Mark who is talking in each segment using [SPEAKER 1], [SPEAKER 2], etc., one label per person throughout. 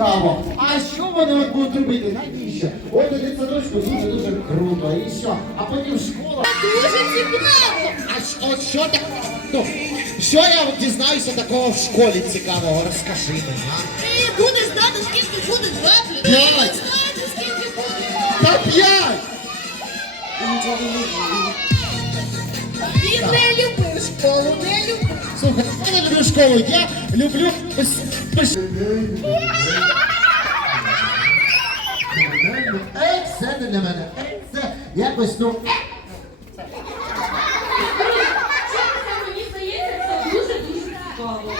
[SPEAKER 1] цікаво. А що вони от будуть робити? Навіщо? От у дитсадочку дуже-дуже круто. І що? А потім школа.
[SPEAKER 2] Дуже цікаво.
[SPEAKER 1] А що, от що так? Ну, що я дізнаюся такого в школі цікавого? Розкажи мені, а?
[SPEAKER 2] Ти будеш знати, скільки буде два
[SPEAKER 1] П'ять.
[SPEAKER 2] Знаєш, скільки буде.
[SPEAKER 1] Та п'ять!
[SPEAKER 2] Він не любив школу, не любив.
[SPEAKER 1] Слухай, я не люблю школу, я люблю без... Ей, це не для мене. Ей, це якось, ну...
[SPEAKER 2] Дуже-дуже
[SPEAKER 1] давай.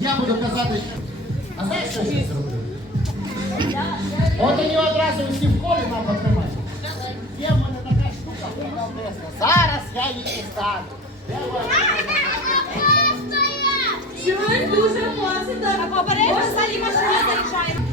[SPEAKER 1] Я буду казати. А знаєш, що я зроблю? От вони одразу усі прекрасна. Зараз я її дістану. Де
[SPEAKER 2] дуже класно. Так, попередньо сталі машина заряджаємо.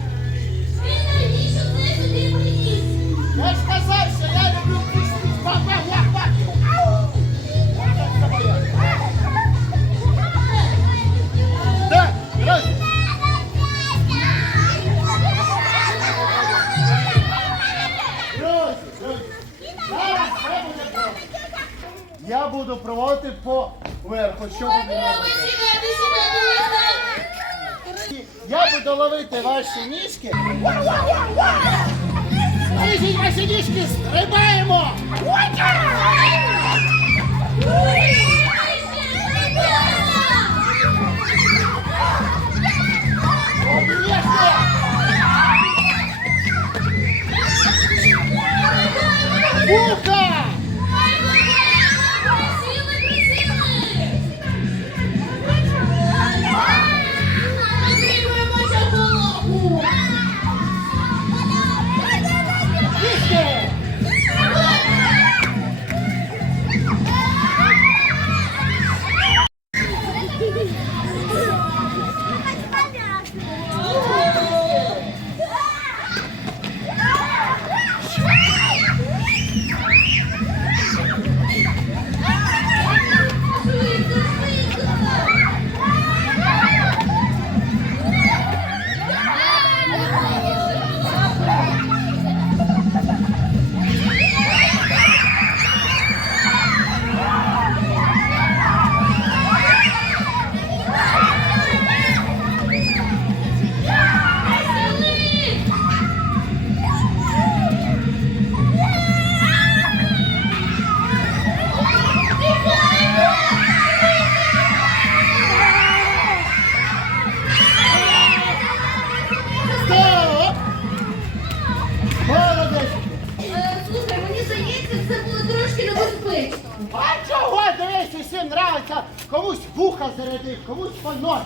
[SPEAKER 1] А чого дивись, усім нравиться? Комусь вуха зарядив, комусь понос,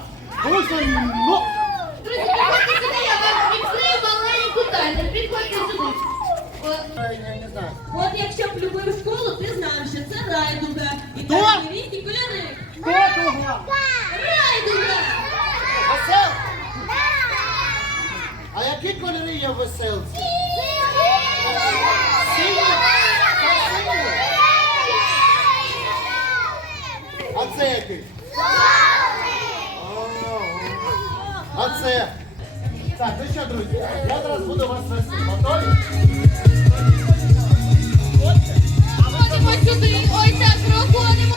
[SPEAKER 1] комусь ну.
[SPEAKER 2] Друзі, приходьте сюди, я вам відкрию маленьку тайну. Приходьте сюди. От,
[SPEAKER 1] Я не знаю.
[SPEAKER 2] От якщо б любив школу, ти знаєш, що це райдуга. І
[SPEAKER 1] Хто?
[SPEAKER 2] там є кольори.
[SPEAKER 1] Хто туга?
[SPEAKER 2] Райдуга!
[SPEAKER 1] Весел? А які кольори є в веселці? Сині? Це сині? А це який? А це? Так, ну що, друзі, я зараз буду вас вести. Готові?
[SPEAKER 2] Ходимо сюди, ой, так проходимо.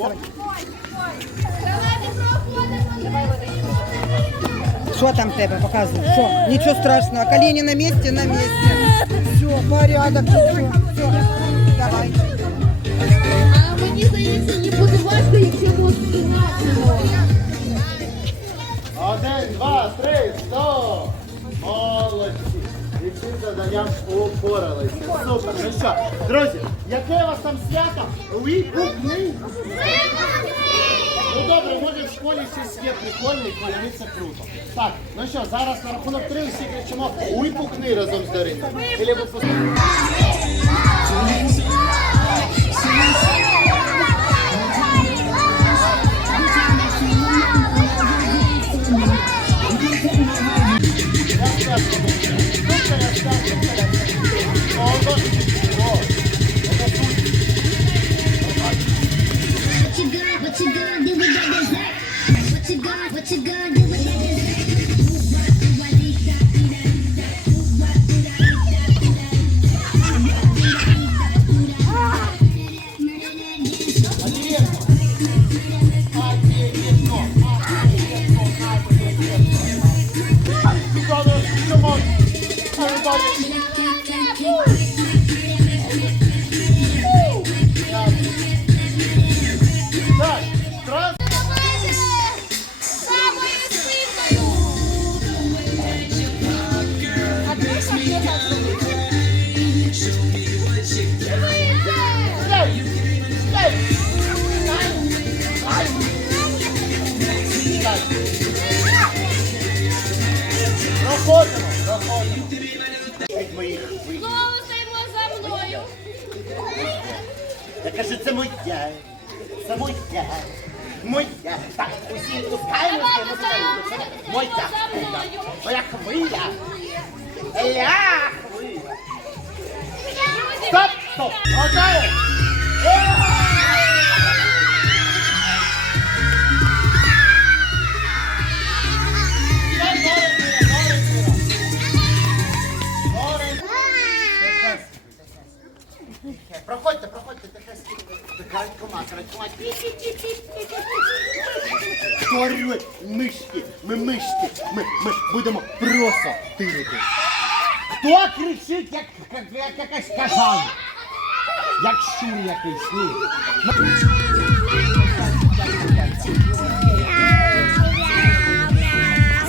[SPEAKER 1] Давай,
[SPEAKER 3] вставай.
[SPEAKER 2] Давайте проходимо. Давай,
[SPEAKER 3] Що там в тебе? Показуй. Що? Нічого страшного. Коліні на місці, на місці. Все, порядок. Все, все. Давай.
[SPEAKER 2] А мені здається, не буде важко, якщо ми співаємо.
[SPEAKER 1] Один, два, три, сто! Молодці! І заданням опоралися. Супер. Ну що, друзі, яке у вас там свято? Випускний? Ну добре, може в школі щось є прикольне, і це круто. Так, ну що, зараз на рахунок три всі кричимо випукни разом з Дариною. Или випускний. 希 моя. Це моя. Моя. Так, усі пускаємося.
[SPEAKER 2] стоїмо
[SPEAKER 1] Моя. Моя хвиля. Ля Щур якийсь, ні.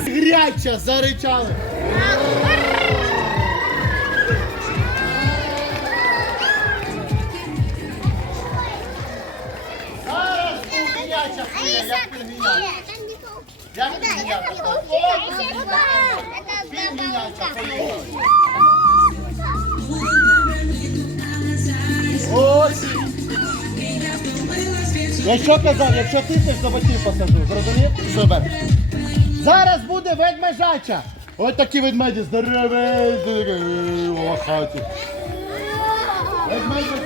[SPEAKER 1] Гряча заричали. Я що казав, якщо ти то батьків посажу, зрозумів? Супер. Зараз буде ведмежача. Ось такі ведмеді лохаті. Ведмеді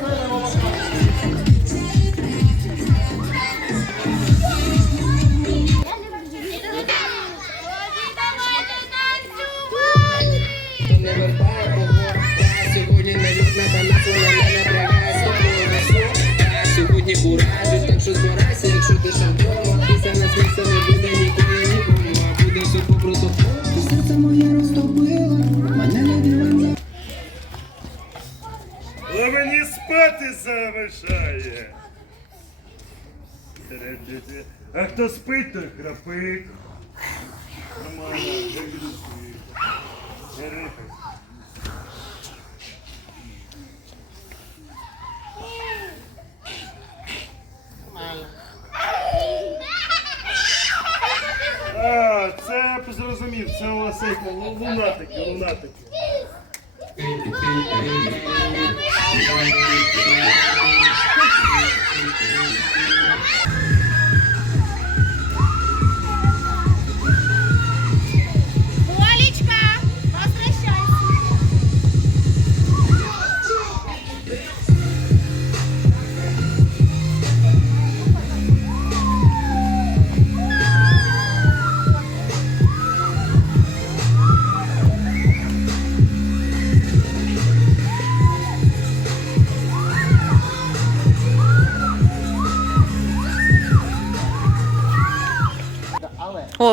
[SPEAKER 4] хто спить, той храпить. Нормально, як люди спить. Не. А, це я зрозумів, це у вас цей лу- лунатики, лунатики.
[SPEAKER 2] Олечка,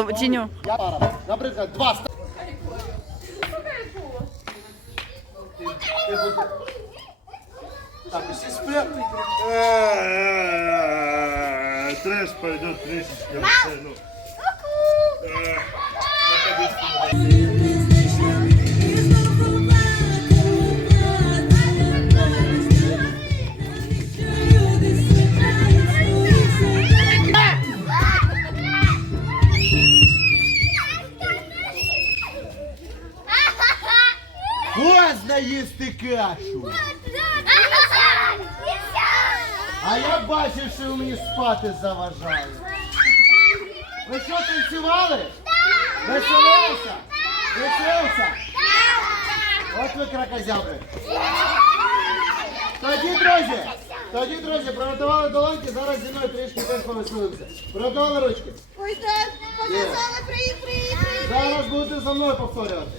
[SPEAKER 5] О, тіню.
[SPEAKER 1] Я пара. Наприклад, два ста. Так, всі
[SPEAKER 4] сплять. Треш пойдет трішечки. Наконец-то.
[SPEAKER 1] їсти кашу. А я бачив, що ви мені спати заважали. Ви що танцювали? Веселилися? Веселилися? От ви кракозябри. Тоді, друзі, тоді, друзі, приготували долоньки, зараз зі мною трішки теж повеселимося. Приготували ручки.
[SPEAKER 3] Ой, так, показали, приїхали.
[SPEAKER 1] Зараз будете за мною повторювати.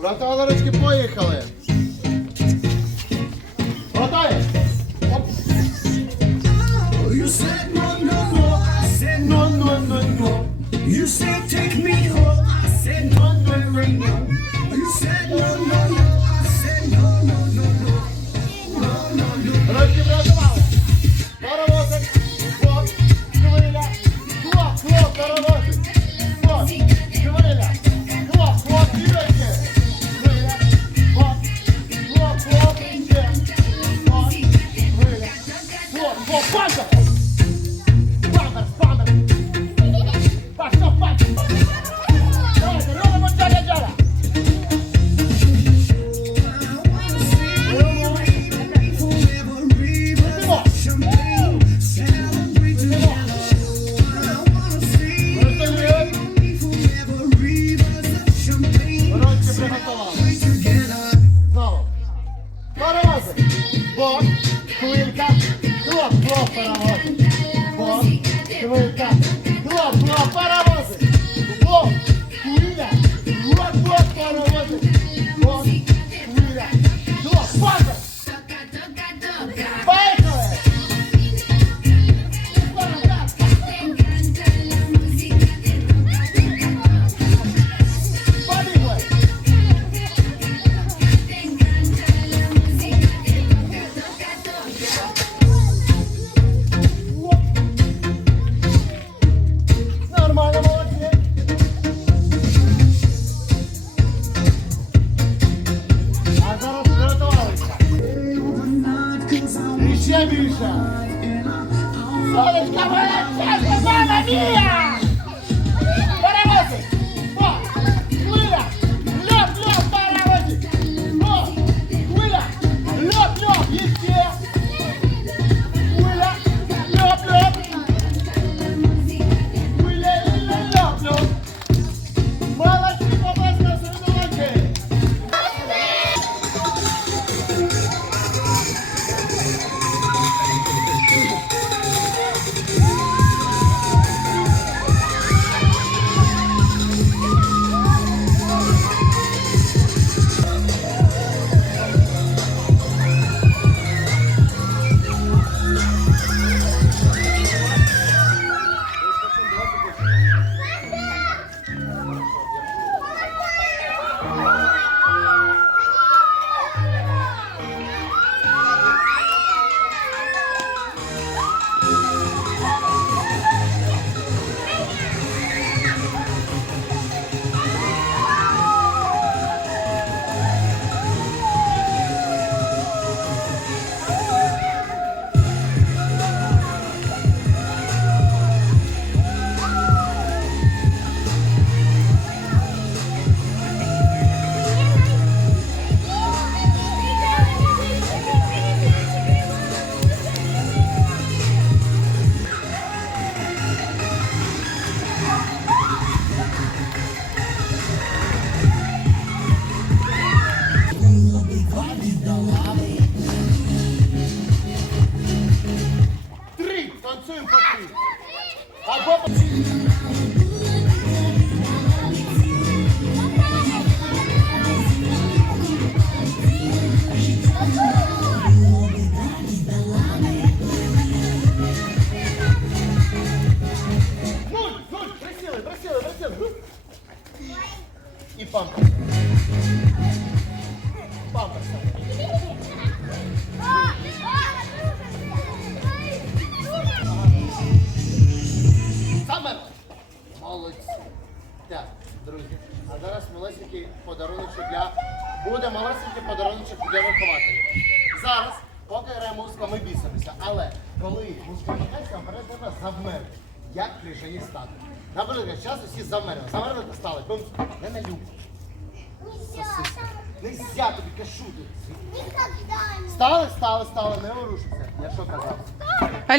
[SPEAKER 1] Братва, ларочки, поїхали!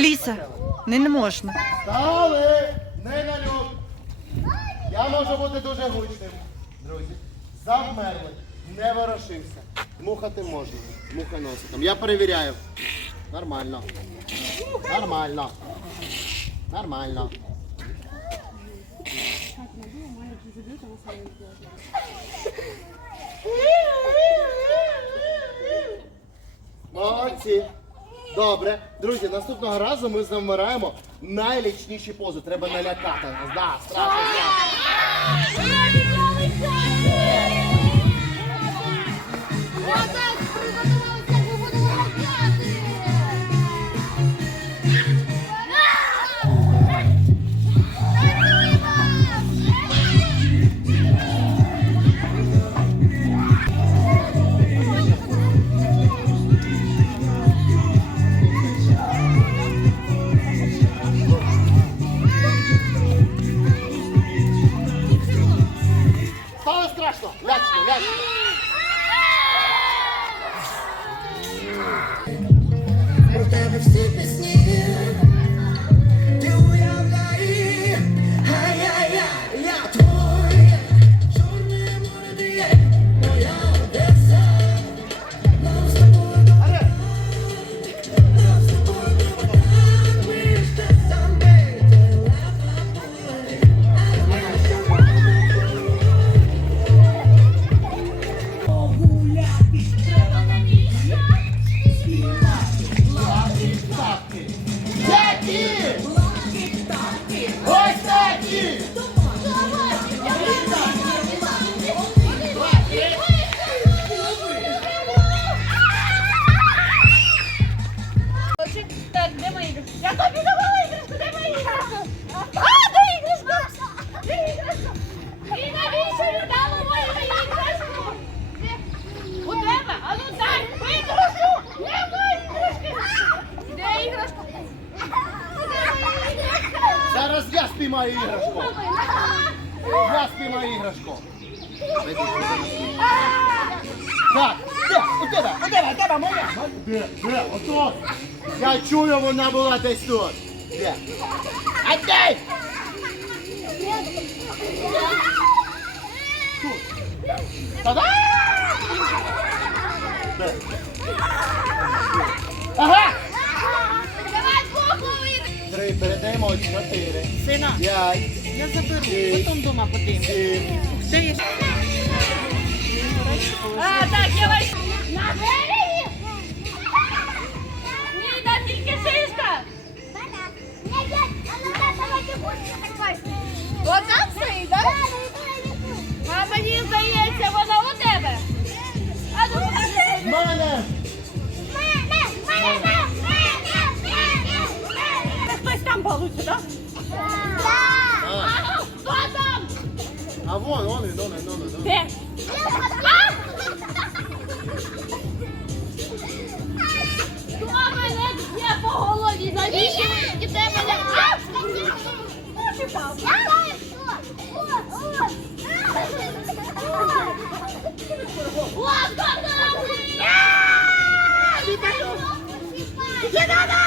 [SPEAKER 3] Аліса, не, не можна.
[SPEAKER 1] Стали, не налюб. Я можу бути дуже гучним. Друзі, завмерли, не ворушився. Мухати можна. Муха носиком. Я перевіряю. Нормально. Нормально. Нормально. Молодці. Добре. Друзі, наступного разу ми замираємо найлічніші пози. Треба налякати нас. Да, страшно. Вона була десь тут. Де? А де? Та-да! Де? Ага!
[SPEAKER 2] Давай куклу іграшку!
[SPEAKER 1] Три, передаємо чотири.
[SPEAKER 3] Сина,
[SPEAKER 1] П'ять.
[SPEAKER 3] я заберу,
[SPEAKER 1] Шість.
[SPEAKER 3] потім вдома подивимося.
[SPEAKER 1] Сім.
[SPEAKER 2] А, так, я вас... На берегі! Вона стоїть, так? А мені здається, вона у тебе. А ну покажи!
[SPEAKER 1] Мене! Мене, мене, мене, мене, мене.
[SPEAKER 2] Хтось там получить, так? Так.
[SPEAKER 1] А,
[SPEAKER 2] Хто там?
[SPEAKER 1] а вон, вон він, вон вон.
[SPEAKER 2] Де? Хто мене б'є по голові? Навіщо мені тебе мене? А! Почекав. Ласка там! Не надо!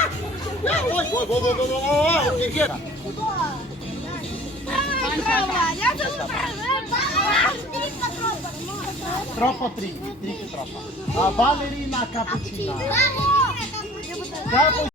[SPEAKER 1] Ой, ой, ой, ой, ой,